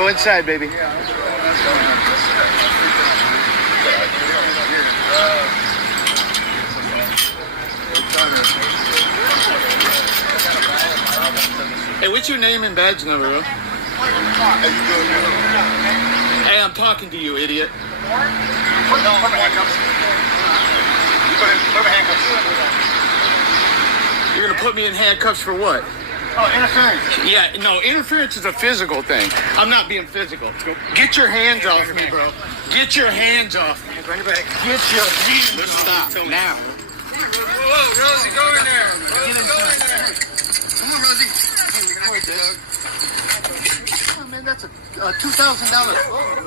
Go inside, baby. Hey, what's your name and badge number, bro? Hey, I'm talking to you, idiot. You're gonna put me in handcuffs for what? Oh, interference. Yeah, no, interference is a physical thing. I'm not being physical. Get your hands off me, bro. Get your hands off me. Get your hands off. Stop now. Whoa, Rosie, go in there. Rosie, go in there. Come on, Rosie. Oh, man, that's a $2,000.